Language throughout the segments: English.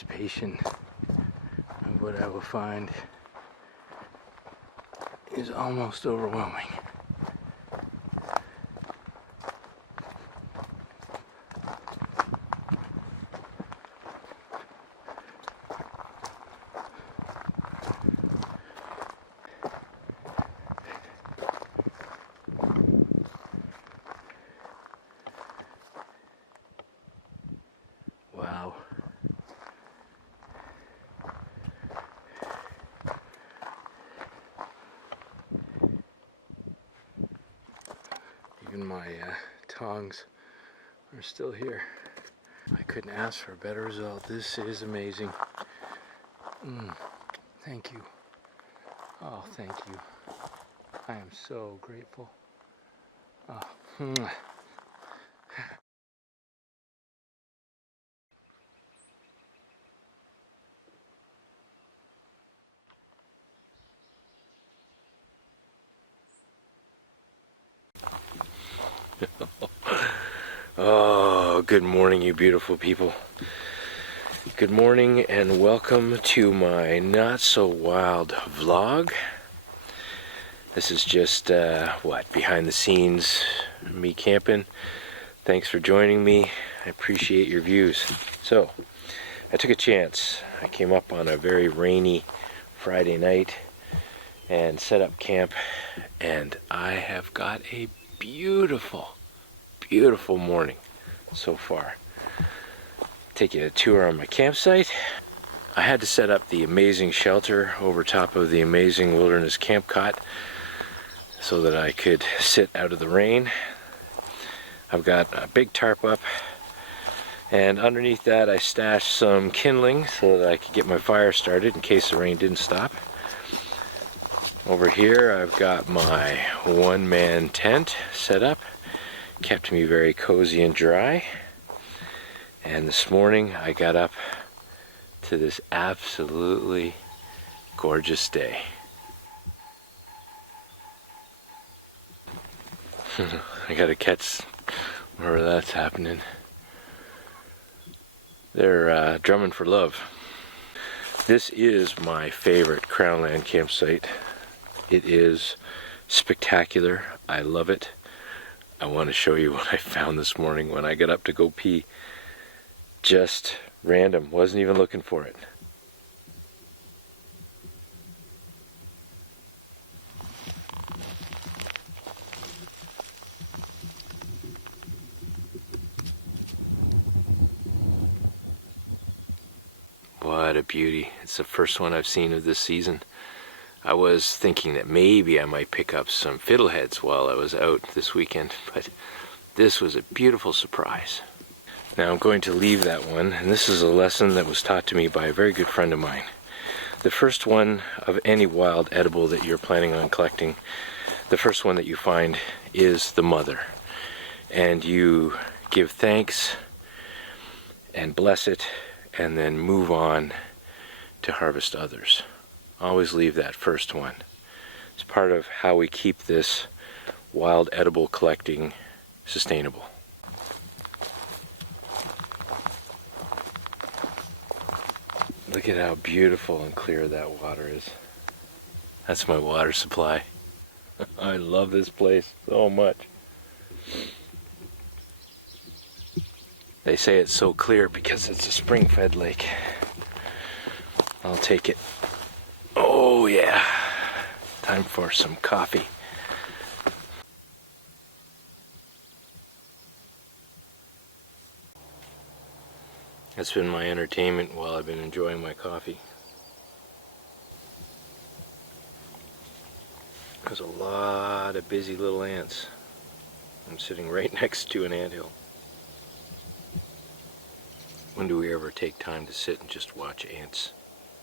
anticipation of what I will find is almost overwhelming. Wow. Even my tongs are still here. I couldn't ask for a better result. This is amazing. Thank you. Oh, thank you. I am so grateful. Oh. Oh, good morning, you beautiful people. Good morning and welcome to my not so wild vlog. This is just behind the scenes, me camping. Thanks for joining me. I appreciate your views. So, I took a chance. I came up on a very rainy Friday night and set up camp, and I have got a beautiful, beautiful morning so far. Take you a tour on my campsite. I had to set up the amazing shelter over top of the amazing wilderness camp cot so that I could sit out of the rain. I've got a big tarp up, and underneath that I stashed some kindling so that I could get my fire started in case the rain didn't stop. Over here I've got my one-man tent set up. Kept me very cozy and dry. And this morning I got up to this absolutely gorgeous day. I gotta catch where that's happening. They're drumming for love. This is my favorite Crownland campsite. It is spectacular. I love it. I want to show you what I found this morning when I got up to go pee. Just random, wasn't even looking for it. What a beauty. It's the first one I've seen of this season. I was thinking that maybe I might pick up some fiddleheads while I was out this weekend, but this was a beautiful surprise. Now I'm going to leave that one, and this is a lesson that was taught to me by a very good friend of mine. The first one of any wild edible that you're planning on collecting, the first one that you find is the mother. And you give thanks and bless it, and then move on to harvest others. Always leave that first one. It's part of how we keep this wild edible collecting sustainable. Look at how beautiful and clear that water is. That's my water supply. I love this place so much. They say it's so clear because it's a spring-fed lake. I'll take it. Oh yeah, time for some coffee. That's been my entertainment while I've been enjoying my coffee. There's a lot of busy little ants. I'm sitting right next to an anthill. When do we ever take time to sit and just watch ants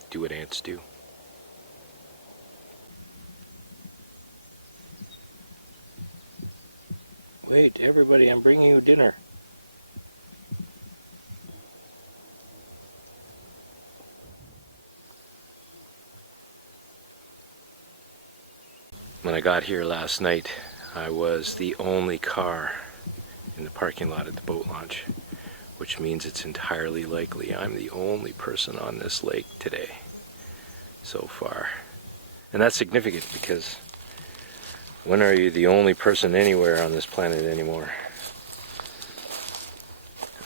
do what ants do? Wait, everybody, I'm bringing you dinner. When I got here last night, I was the only car in the parking lot at the boat launch. which means it's entirely likely I'm the only person on this lake today so far. And that's significant because when are you the only person anywhere on this planet anymore?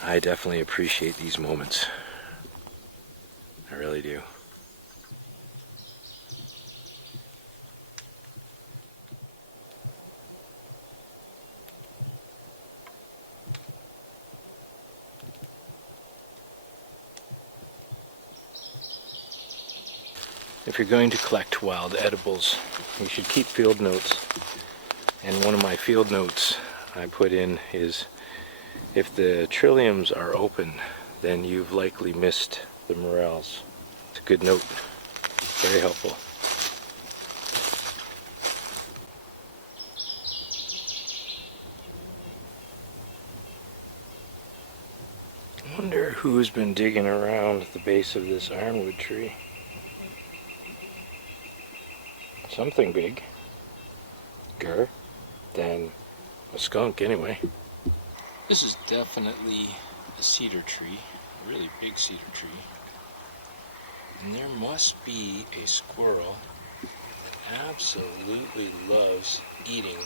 I definitely appreciate these moments. I really do. If you're going to collect wild edibles, you should keep field notes. And one of my field notes I put in is, if the trilliums are open, then you've likely missed the morels. It's a good note. Very helpful. I wonder who's been digging around the base of this ironwood tree. Something big. Bigger than a skunk anyway. This is definitely a cedar tree, a really big cedar tree. And there must be a squirrel that absolutely loves eating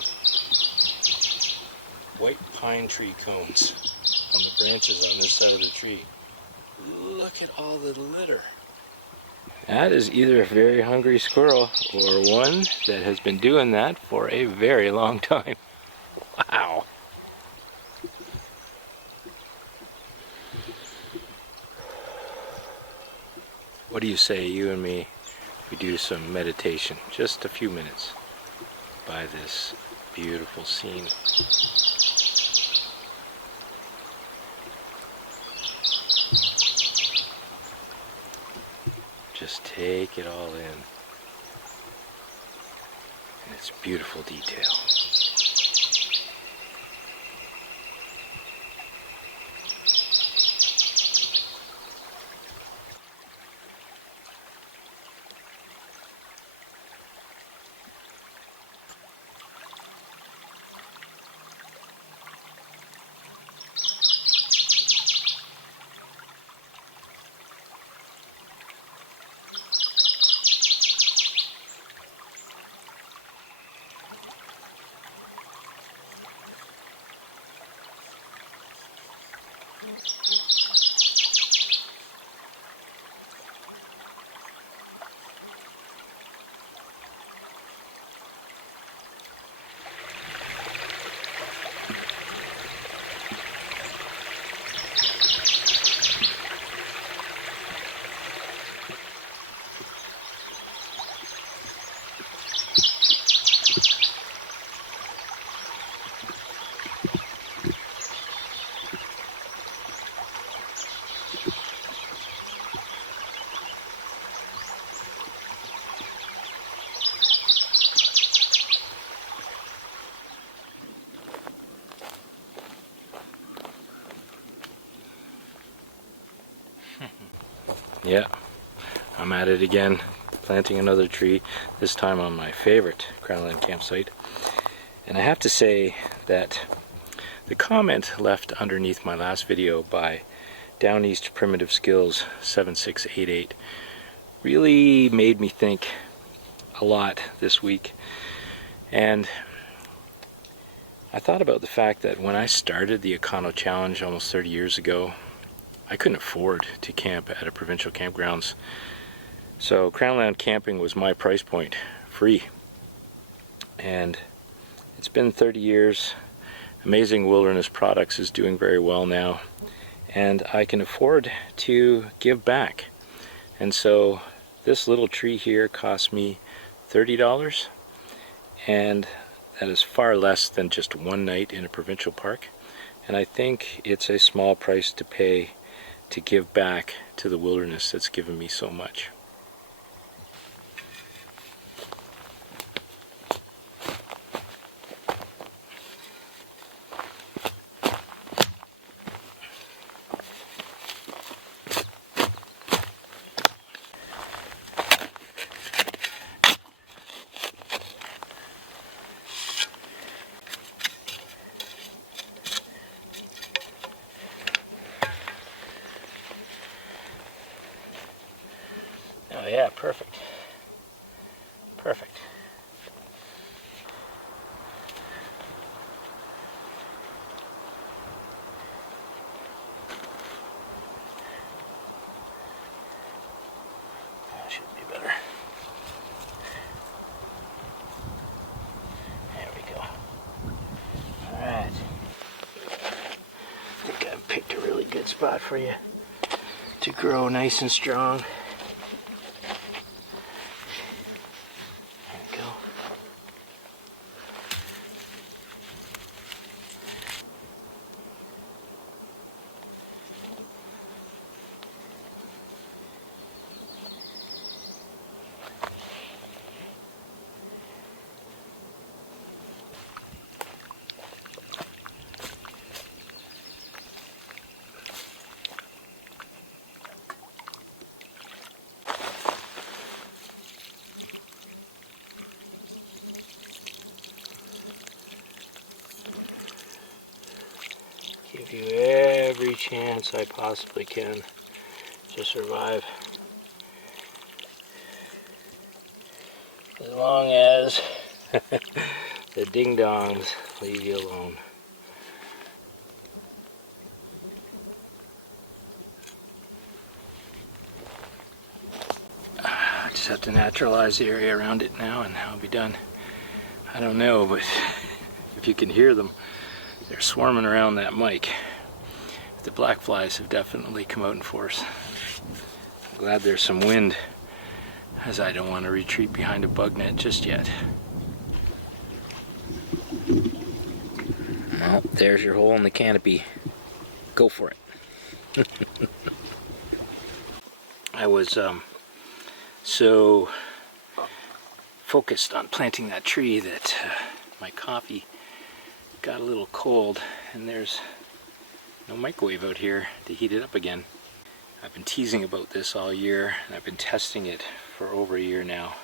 white pine tree cones on the branches on this side of the tree. Look at all the litter. That is either a very hungry squirrel or one that has been doing that for a very long time. Wow. What do you say, you and me, we do some meditation, just a few minutes, by this beautiful scene. Just take it all in, and its beautiful detail. Yeah, I'm at it again, planting another tree, this time on my favorite Crownland campsite. And I have to say that the comment left underneath my last video by Down East Primitive Skills 7688 really made me think a lot this week. And I thought about the fact that when I started the EconoChallenge almost 30 years ago, I couldn't afford to camp at a provincial campgrounds. So Crownland camping was my price point, free. And it's been 30 years. Amazing Wilderness Products is doing very well now. And I can afford to give back. And so this little tree here cost me $30. And that is far less than just one night in a provincial park. And I think it's a small price to pay to give back to the wilderness that's given me so much. perfect. Perfect. That should be better. There we go. Alright. I think I've picked a really good spot for you to grow nice and strong. There we go. Give you every chance I possibly can to survive. As long as the ding-dongs leave you alone. I just have to naturalize the area around it now and I'll be done. I don't know, but if you can hear them, they're swarming around that mic. The black flies have definitely come out in force. I'm glad there's some wind, as I don't want to retreat behind a bug net just yet. Well, there's your hole in the canopy. Go for it. I was so focused on planting that tree that my coffee got a little cold, and there's no microwave out here to heat it up again. I've been teasing about this all year, and I've been testing it for over a year now.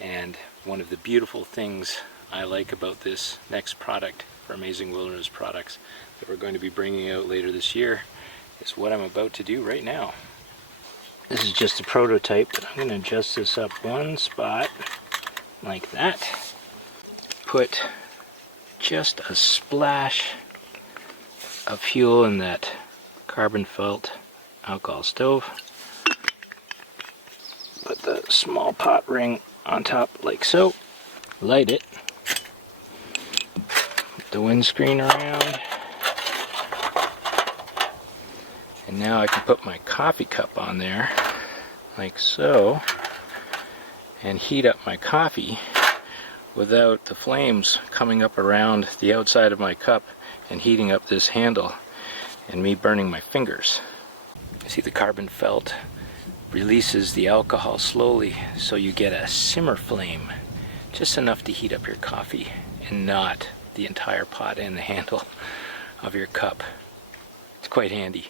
And one of the beautiful things I like about this next product for Amazing Wilderness Products that we're going to be bringing out later this year is what I'm about to do right now. This is just a prototype, but I'm going to adjust this up one spot like that. Put just a splash of fuel in that carbon felt alcohol stove. Put the small pot ring on top like so. Light it. Put the windscreen around. And now I can put my coffee cup on there like so and heat up my coffee without the flames coming up around the outside of my cup and heating up this handle and me burning my fingers. See, the carbon felt releases the alcohol slowly, so you get a simmer flame, just enough to heat up your coffee and not the entire pot and the handle of your cup. It's quite handy.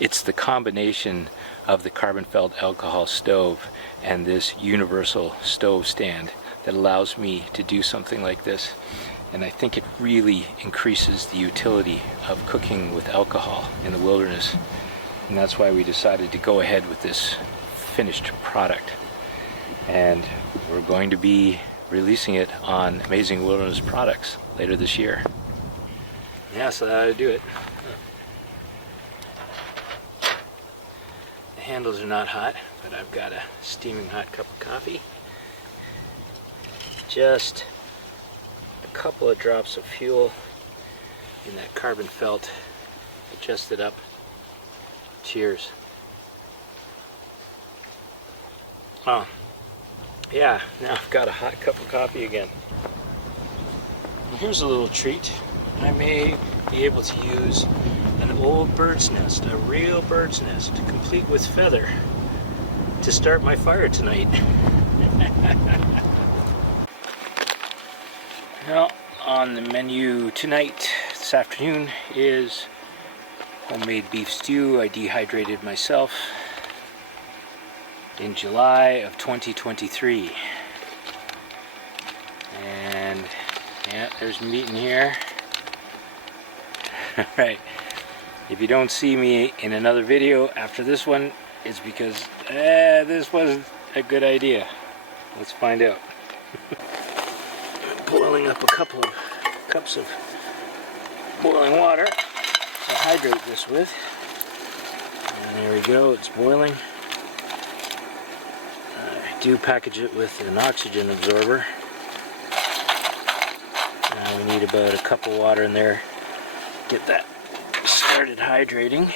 It's the combination of the carbon felt alcohol stove and this universal stove stand that allows me to do something like this, and I think it really increases the utility of cooking with alcohol in the wilderness, and that's why we decided to go ahead with this finished product, and we're going to be releasing it on Amazing Wilderness Products later this year. Yeah, so that's how to do it. The handles are not hot, but I've got a steaming hot cup of coffee. Just a couple of drops of fuel in that carbon felt. Adjust it up. Cheers. Oh, yeah, now I've got a hot cup of coffee again. And here's a little treat. I may be able to use an old bird's nest, a real bird's nest, complete with feather, to start my fire tonight. Well, on the menu tonight, this afternoon, is homemade beef stew. I dehydrated myself in July of 2023. And yeah, there's meat in here. Alright, if you don't see me in another video after this one, it's because this wasn't a good idea. Let's find out. Boiling up a couple of cups of boiling water to hydrate this with. And there we go, it's boiling. I do package it with an oxygen absorber. Now we need about a cup of water in there. Get that started hydrating.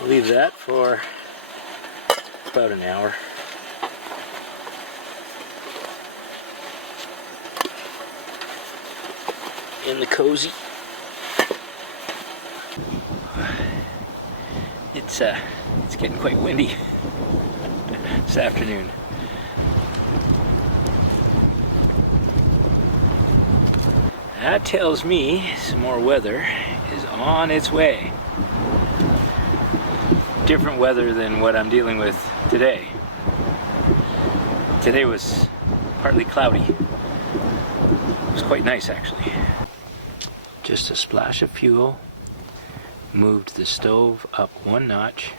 I'll leave that for about an hour. In the cozy. It's getting quite windy this afternoon. That tells me some more weather is on its way. Different weather than what I'm dealing with today. Today was partly cloudy. It was quite nice actually. Just a splash of fuel, moved the stove up one notch,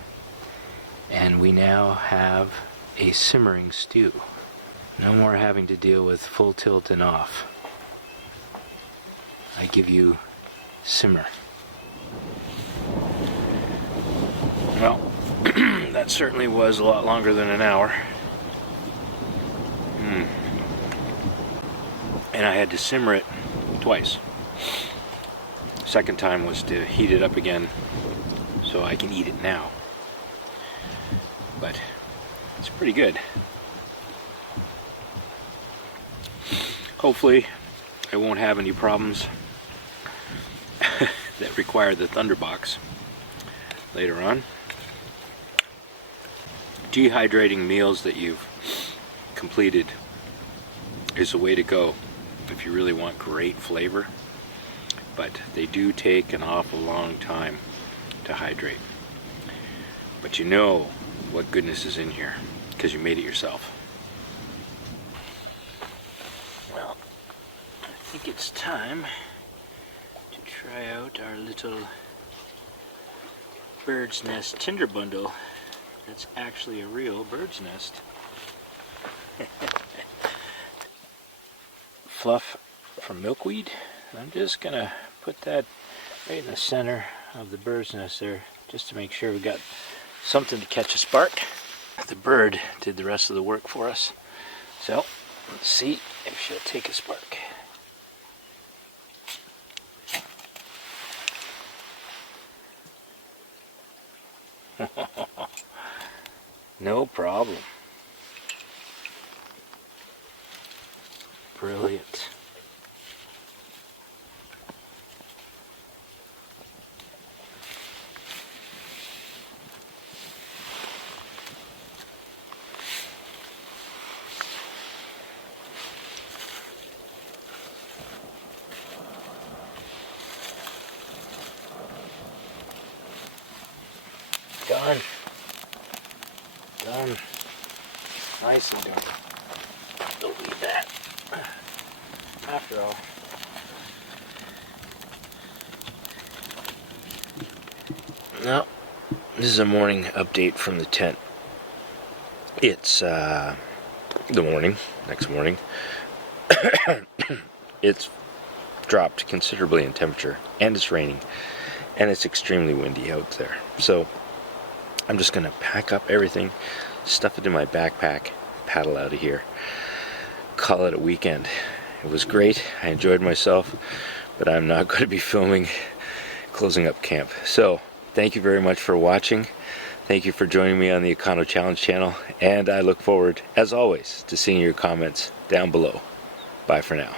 and we now have a simmering stew. No more having to deal with full tilt and off. I give you simmer. Well, that certainly was a lot longer than an hour. And I had to simmer it twice. Second time was to heat it up again so I can eat it now. But it's pretty good. Hopefully I won't have any problems that require the Thunderbox later on. Dehydrating meals that you've completed is the way to go if you really want great flavor. But they do take an awful long time to hydrate. But you know what goodness is in here because you made it yourself. Well, I think it's time to try out our little bird's nest tinder bundle. That's actually a real bird's nest. Fluff from milkweed. I'm just gonna put that right in the center of the bird's nest there, just to make sure we got something to catch a spark. The bird did the rest of the work for us. So, let's see if she'll take a spark. No problem. Brilliant. Done. Done. Nice and done. Don't need that. After all. Now, this is a morning update from the tent. It's the morning, next morning. It's dropped considerably in temperature, and it's raining, and it's extremely windy out there. So I'm just gonna pack up everything, stuff it in my backpack, paddle out of here, call it a weekend. It was great, I enjoyed myself, but I'm not going to be filming closing up camp. So thank you very much for watching. Thank you for joining me on the EconoChallenge channel, and I look forward, as always, to seeing your comments down below. Bye for now.